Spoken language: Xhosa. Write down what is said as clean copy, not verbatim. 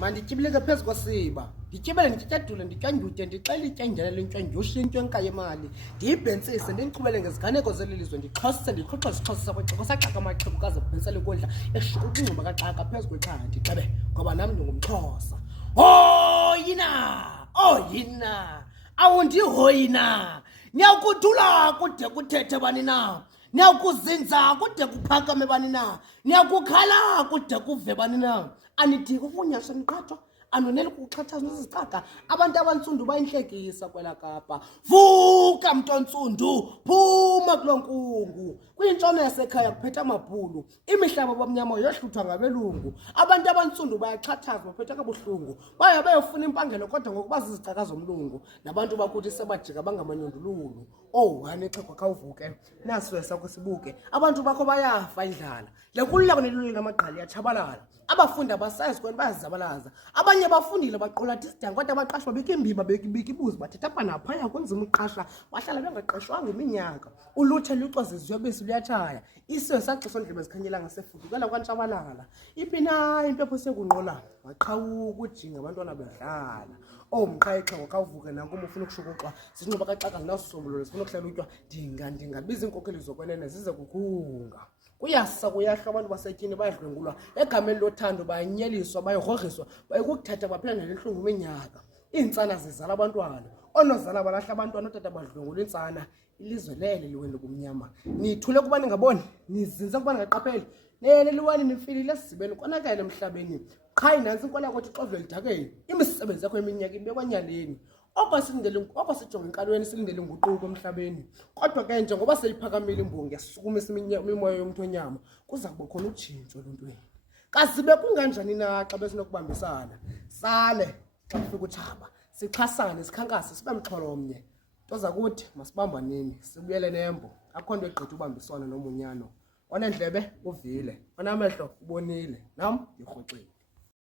Mandityibeleke phezu kwesiba ndityibele ndityatyadule ndityandyutye ndixele ityandyana lentyandyushe into enka yemali ndiyibhentsise ndiyiqhubele ngeziganeko zelilizwe ndixhosise ndixhoxe isixhosa sakweXhosa saxaka amaxhego kaze bhentsele ukudla ukungcuba kaxaka phezu kwekhaya ndigqibe ngoba nam ndingumXhosa. Hoyina awundihoyina niyakudula kude kuthethe bani na, niyakuzinza kude kuphakame bani na, niyakukhala kude kuve bani na. Anidiki ufunyasha niqathwa andoneli ukuxhathaza nezicaka abantu abantsundu bayinhlekisa kwela Kapa. Vuka mntontsundu, phuma kuloo nkungu. Kwintshona yasekhaya kuphethe amabhulu, imihlaba abamnyama yohluthwa ngabelungu. Abantu abantsundu bayaxhathaza baphethe kabuhlungu, baya bayofuna impangelo kodwa ngokuba zizicaka zomlungu. Nabantu bakuthi sebajika bangamanyondululu. Hanexhego khawuvuke nasiwe sakho sibuke, abantu bakho bayafa indlala. Le nkululeko nelulilo namagqali yatshabalala, abafundi abasazi kweni bayazabalaza. Abanye bafundile baqolatha isidanga kodwa abaqashwa beke imbiba beke ibuzi bathetha apha naphaya kunzima uqasha, bahlala bengaqeshwanga iminyaka. Uluthe luxozizwe bese luyatshaya, isiwe saxesha ndlebe zikhanyela ngasefudukela kwantshabalala. Iphi na impepho sekunqola waqhawuka ujinga abantwana bedlala. Mqayixhego khawuvuke nanku ufuna ukushukuxwa sinqoba kaxaka nginasosombululo sifuna ukuhlela utywa ndingabiza iinkokheli zokwenene zize kukhunga. Kuyasa kuyahla abantu basetyini bayadlwengulwa egameni lothando bayanyeliswa bayogrogriswa bayekukuthatha baphela nelinhlungu iminyaka. Iintsana zizala abantwana, oonozala balahla abantwana otata badlwengula intsana. Ilizwe lele liwele kubumnyama, nithule kuba ningaboni, nizinze kuba ningaqapheli. Lele liwani nifilile esizibeni konakele emhlabeni. Qha inantsi inkola kothi ixovule lidakeni, imisebenzi yakho eminyaka ibekwa nyaleni. Oko sijonga enkalweni silindele inguquko emhlabeni. Kodwa ke njengoba seyiphakamile imbongi yasukumisa imimoya yomthonyama, kuza kuba khona utshintsho eluntwini. Kazibe kunganjani na xa besinokubambisana, sale xa kufika utshaba, sixhasane sikhankase sibe mxholomnye. Toza kuthi masibambaneni sibuyele nembo, akho nto egqitha ubambiswana nomunyano. Onendlebe uvile, onamehlo ubonile, nam ndirhoxile.